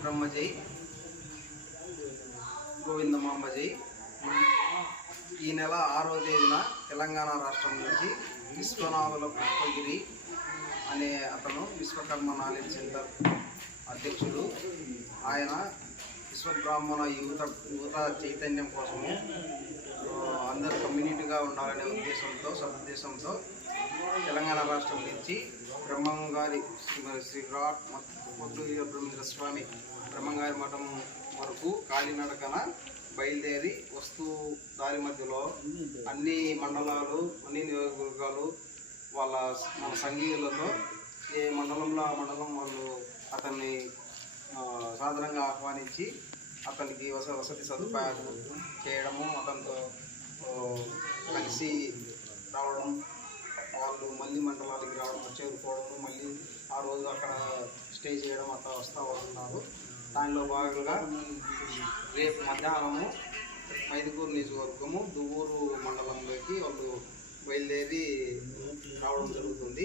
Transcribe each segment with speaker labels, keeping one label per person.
Speaker 1: బ్రహ్మజై గోవిందమాంబజై ఈ నెల ఆరో తేదీన తెలంగాణ రాష్ట్రం నుంచి విశ్వనాథుల పుష్పగిరి అనే అతను విశ్వకర్మ నాలెడ్జ్ సెంటర్ అధ్యక్షుడు. ఆయన విశ్వబ్రాహ్మణ యువత యువత చైతన్యం కోసము అందరు కమ్యూనిటీగా ఉండాలనే ఉద్దేశంతో సదుద్దేశంతో తెలంగాణ రాష్ట్రం నుంచి బ్రహ్మంగారి శ్రీ- శ్రీ విరాట్ బ్రహ్మేంద్ర స్వామి బ్రహ్మంగారి మఠం వరకు కాలినడకన బయలుదేరి వస్తూ దారి మధ్యలో అన్ని మండలాలు అన్ని నియోజకవర్గాలు వాళ్ళ మన సంఘీయులతో ఏ మండలంలో ఆ మండలం వాళ్ళు అతన్ని సాధారణంగా ఆహ్వానించి అతనికి వస వసతి సదుపాయాలు చేయడము అతనితో కలిసి రావడం వాళ్ళు మళ్ళీ మండలాలకి రావడం చేరుకోవడం మళ్ళీ ఆ రోజు అక్కడ స్టే చేయడం అట్లా వస్తూ ఉన్నారు. దానిలో భాగంగా రేపు మధ్యాహ్నము మైదుకూరు నియోజకవర్గము దువ్వూరు మండలంలోకి వాళ్ళు బయలుదేరి రావడం జరుగుతుంది.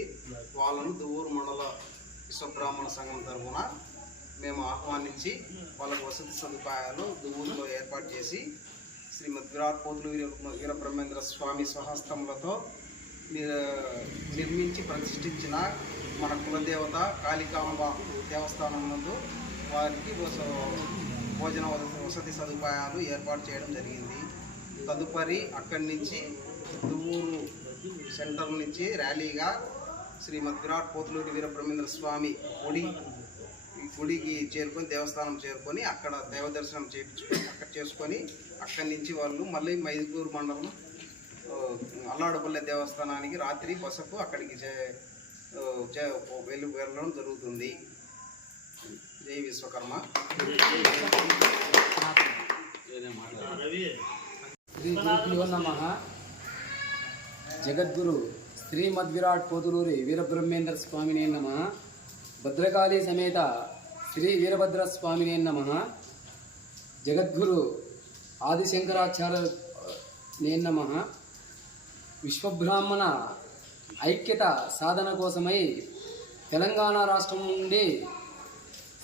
Speaker 1: వాళ్ళను దువ్వూరు మండల విశ్వబ్రాహ్మణ సంఘం తరఫున మేము ఆహ్వానించి వాళ్ళకు వసతి సదుపాయాలు దువ్వూరులో ఏర్పాటు చేసి శ్రీమద్ విరాట్ పోతులు వీర వీరబ్రహ్మేంద్ర స్వామి స్వహస్తములతో నిర్మించి ప్రతిష్ఠించిన మన కులదేవత కాళికాంబ దేవస్థానం నందు వారికి వస- భోజన వసతి సదుపాయాలు ఏర్పాటు చేయడం జరిగింది. తదుపరి అక్కడి నుంచి దువ్వూరు సెంటర్ నుంచి ర్యాలీగా శ్రీమద్ విరాట్ పోతులూరి వీరబ్రహ్మేంద్ర స్వామి గుడి గుడికి చేరుకొని దేవస్థానం చేరుకొని అక్కడ దైవ దర్శనం చేయించుకొని అక్కడ చేసుకొని అక్కడి నుంచి వాళ్ళు మళ్ళీ మైదుగూరు మండలం అల్లాడుపల్లె దేవస్థానానికి రాత్రి బసకు అక్కడికి చే చే- వెళ్ళి వెళ్ళడం జరుగుతుంది. జై విశ్వకర్మ.
Speaker 2: శ్రీ నమ. జగద్గురు శ్రీమద్విరాట్ పోతులూరి వీరబ్రహ్మేంద్ర స్వామినే నమ. భద్రకాళి సమేత శ్రీ వీరభద్ర స్వామినే నమ. జగద్గురు ఆదిశంకరాచార్య నేను నమ. విశ్వబ్రాహ్మణ ఐక్యత సాధన కోసమై తెలంగాణ రాష్ట్రం నుండి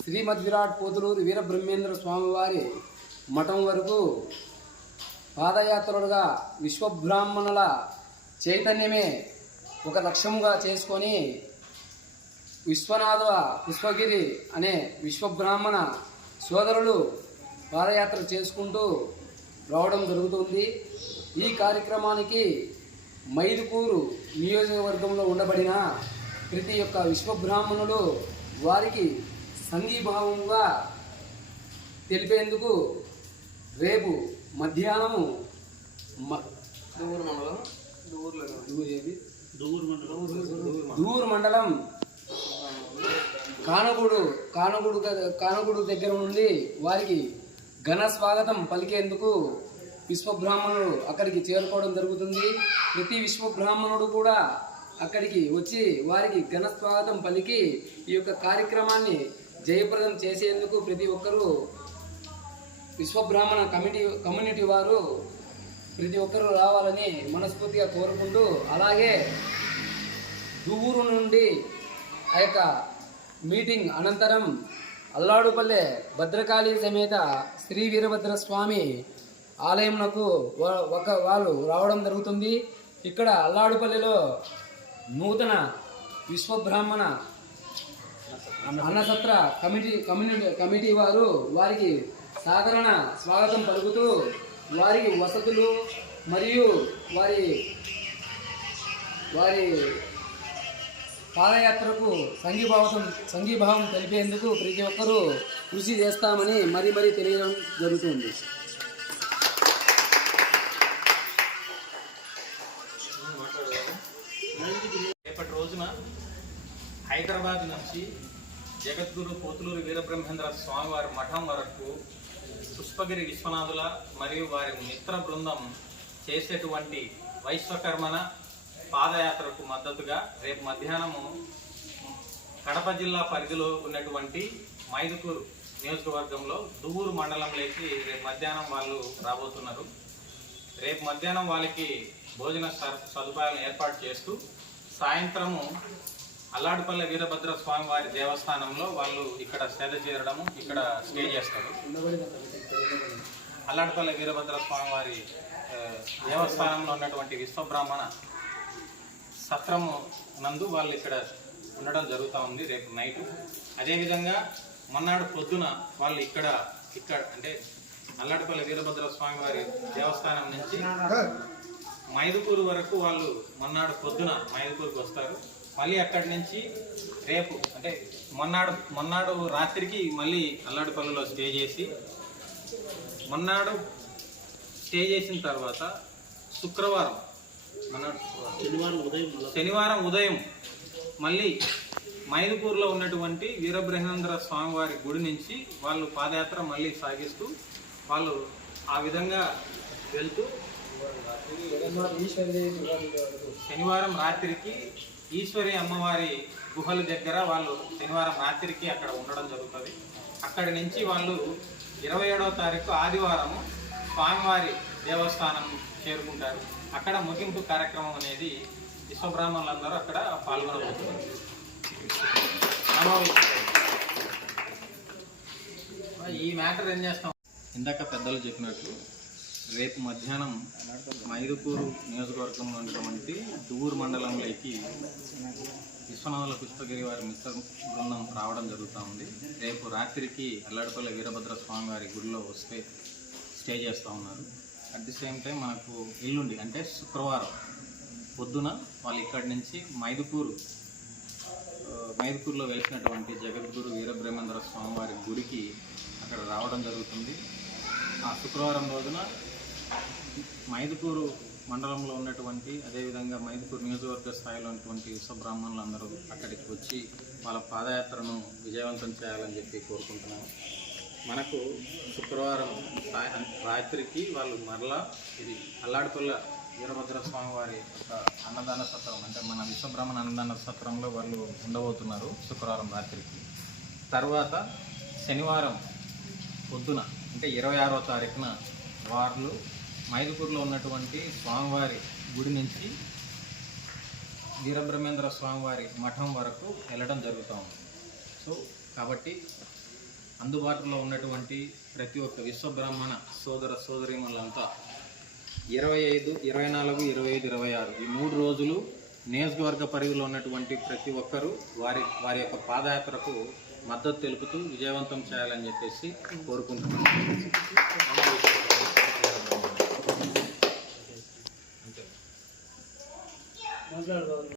Speaker 2: శ్రీమద్ విరాట్ పోతులూరు వీరబ్రహ్మేంద్ర స్వామివారి మఠం వరకు పాదయాత్రలుగా విశ్వబ్రాహ్మణుల చైతన్యమే ఒక లక్ష్యంగా చేసుకొని విశ్వనాథ పుష్పగిరి అనే విశ్వబ్రాహ్మణ సోదరులు పాదయాత్ర చేసుకుంటూ రావడం జరుగుతుంది. ఈ కార్యక్రమానికి మైదుకూరు నియోజకవర్గంలో ఉండబడిన ప్రతి ఒక్క విశ్వబ్రాహ్మణులు వారికి సంఘీభావంగా తెలిపేందుకు రేపు మధ్యాహ్నము దూరు మండలం కానగూడు కానగూడు కానగూడు దగ్గర నుండి వారికి ఘన స్వాగతం పలికేందుకు విశ్వబ్రాహ్మణుడు అక్కడికి చేరుకోవడం జరుగుతుంది. ప్రతి విశ్వబ్రాహ్మణుడు కూడా అక్కడికి వచ్చి వారికి ఘన స్వాగతం పలికి ఈ యొక్క కార్యక్రమాన్ని జయప్రదం చేసేందుకు ప్రతి ఒక్కరూ విశ్వబ్రాహ్మణ కమిటీ కమ్యూనిటీ వారు ప్రతి ఒక్కరూ రావాలని మనస్ఫూర్తిగా కోరుకుంటూ అలాగే దువ్వూరు నుండి ఆ యొక్క మీటింగ్ అనంతరం అల్లాడుపల్లె భద్రకాళి సమేత శ్రీ వీరభద్ర స్వామి ఆలయంకు ఒక వాళ్ళు రావడం జరుగుతుంది. ఇక్కడ అల్లాడుపల్లిలో నూతన విశ్వబ్రాహ్మణ అన్నసత్ర కమిటీ కమ్యూనిటీ కమిటీ వారు వారికి సాధారణ స్వాగతం పలుకుతూ వారికి వసతులు మరియు వారి వారి పాదయాత్రకు సంఘీభావం సంఘీభావం తెలిపేందుకు ప్రతి ఒక్కరూ కృషి చేస్తామని మరీ మరీ తెలియడం జరుగుతుంది.
Speaker 3: హైదరాబాద్ నుంచి జగద్గురు పోతులూరు వీరబ్రహ్మేంద్ర స్వామివారి మఠం వరకు పుష్పగిరి విశ్వనాథుల మరియు వారి మిత్ర బృందం చేసేటువంటి వైశ్వకర్మణ పాదయాత్రకు మద్దతుగా రేపు మధ్యాహ్నము కడప జిల్లా పరిధిలో ఉన్నటువంటి మైదుకూరు నియోజకవర్గంలో దువ్వూరు మండలంలోకి రేపు మధ్యాహ్నం వాళ్ళు రాబోతున్నారు. రేపు మధ్యాహ్నం వాళ్ళకి భోజన స- సదుపాయాలను ఏర్పాటు చేస్తూ సాయంత్రము అల్లాడిపల్లె వీరభద్ర స్వామి వారి దేవస్థానంలో వాళ్ళు ఇక్కడ సేద చేరడము ఇక్కడ స్టే చేస్తారు. అల్లాడిపల్లె వీరభద్ర స్వామి వారి దేవస్థానంలో ఉన్నటువంటి విశ్వబ్రాహ్మణ సత్రము నందు వాళ్ళు ఇక్కడ ఉండడం జరుగుతూ ఉంది రేపు నైట్. అదేవిధంగా మొన్నాడు పొద్దున వాళ్ళు ఇక్కడ ఇక్కడ అంటే అల్లాడిపల్లి వీరభద్ర స్వామి వారి దేవస్థానం నుంచి మైదుకూరు వరకు వాళ్ళు మొన్నాడు పొద్దున మైదుకూరుకు వస్తారు. మళ్ళీ అక్కడి నుంచి రేపు అంటే మొన్నాడు మొన్నాడు రాత్రికి మళ్ళీ అల్లాడిపల్లిలో స్టే చేసి మొన్నాడు స్టే చేసిన తర్వాత శుక్రవారం మొన్నాడు శనివారం ఉదయం మళ్ళీ మైదుపూర్లో ఉన్నటువంటి వీరబ్రహ్మేంద్ర స్వామివారి గుడి నుంచి వాళ్ళు పాదయాత్ర మళ్ళీ సాగిస్తూ వాళ్ళు ఆ విధంగా వెళ్తూ శనివారం రాత్రికి ఈశ్వరి అమ్మవారి గుహల దగ్గర వాళ్ళు శనివారం రాత్రికి అక్కడ ఉండడం జరుగుతుంది. అక్కడి నుంచి వాళ్ళు ఇరవై ఏడవ తారీఖు ఆదివారం స్వామివారి దేవస్థానం చేరుకుంటారు. అక్కడ ముగింపు కార్యక్రమం అనేది విశ్వబ్రాహ్మణులందరూ అక్కడ పాల్గొనబోతున్నారు. ఈ మ్యాటర్ ఏం చేస్తాం? ఇందాక పెద్దలు చెప్పినట్లు రేపు మధ్యాహ్నం మైదుకూరు నియోజకవర్గంలో ఉన్నటువంటి దువ్వూరు మండలంలోకి విశ్వనాథుల పుష్పగిరి వారి మిత్ర బృందం రావడం జరుగుతూ ఉంది. రేపు రాత్రికి అల్లాడిపల్లి వీరభద్ర స్వామి వారి గుడిలో వస్తే స్టే చేస్తూ ఉన్నారు. అట్ ది సేమ్ టైం మనకు ఎల్లుండి అంటే శుక్రవారం పొద్దున వాళ్ళు ఇక్కడి నుంచి మైదుకూరు ఆ, మైదుకూరులో వెలిసినటువంటి జగద్గురు వీరబ్రహ్మేంద్ర స్వామి వారి గుడికి అక్కడ రావడం జరుగుతుంది. ఆ శుక్రవారం రోజున మైదుకూరు మండలంలో ఉన్నటువంటి అదేవిధంగా మైదుకూరు నియోజకవర్గ స్థాయిలో ఉన్నటువంటి విశ్వబ్రాహ్మణులు అందరూ అక్కడికి వచ్చి వాళ్ళ పాదయాత్రను విజయవంతం చేయాలని చెప్పి కోరుకుంటున్నాము. మనకు శుక్రవారం రాత్రికి వాళ్ళు మరలా ఇది అల్లాడిపల్ల వీరభద్ర స్వామి వారి ఒక అన్నదాన సత్రం అంటే మన విశ్వబ్రహ్మణ అన్నదాన సత్రంలో వాళ్ళు ఉండబోతున్నారు శుక్రవారం రాత్రికి. తర్వాత శనివారం పొద్దున అంటే ఇరవై ఆరో తారీఖున వాళ్ళు మైదుపూర్లో ఉన్నటువంటి స్వామివారి గుడి నుంచి వీరబ్రహ్మేంద్ర స్వామివారి మఠం వరకు వెళ్ళడం జరుగుతూ ఉంది. సో కాబట్టి అందుబాటులో ఉన్నటువంటి ప్రతి ఒక్క విశ్వబ్రాహ్మణ సోదర సోదరిమలంతా ఇరవై ఐదు ఇరవై నాలుగు ఇరవై ఐదు ఇరవై ఆరు ఈ మూడు రోజులు నియోజకవర్గ పరిధిలో ఉన్నటువంటి ప్రతి ఒక్కరూ వారి వారి యొక్క పాదయాత్రకు మద్దతు తెలుపుతూ విజయవంతం చేయాలని చెప్పేసి కోరుకుంటున్నాను. Claro,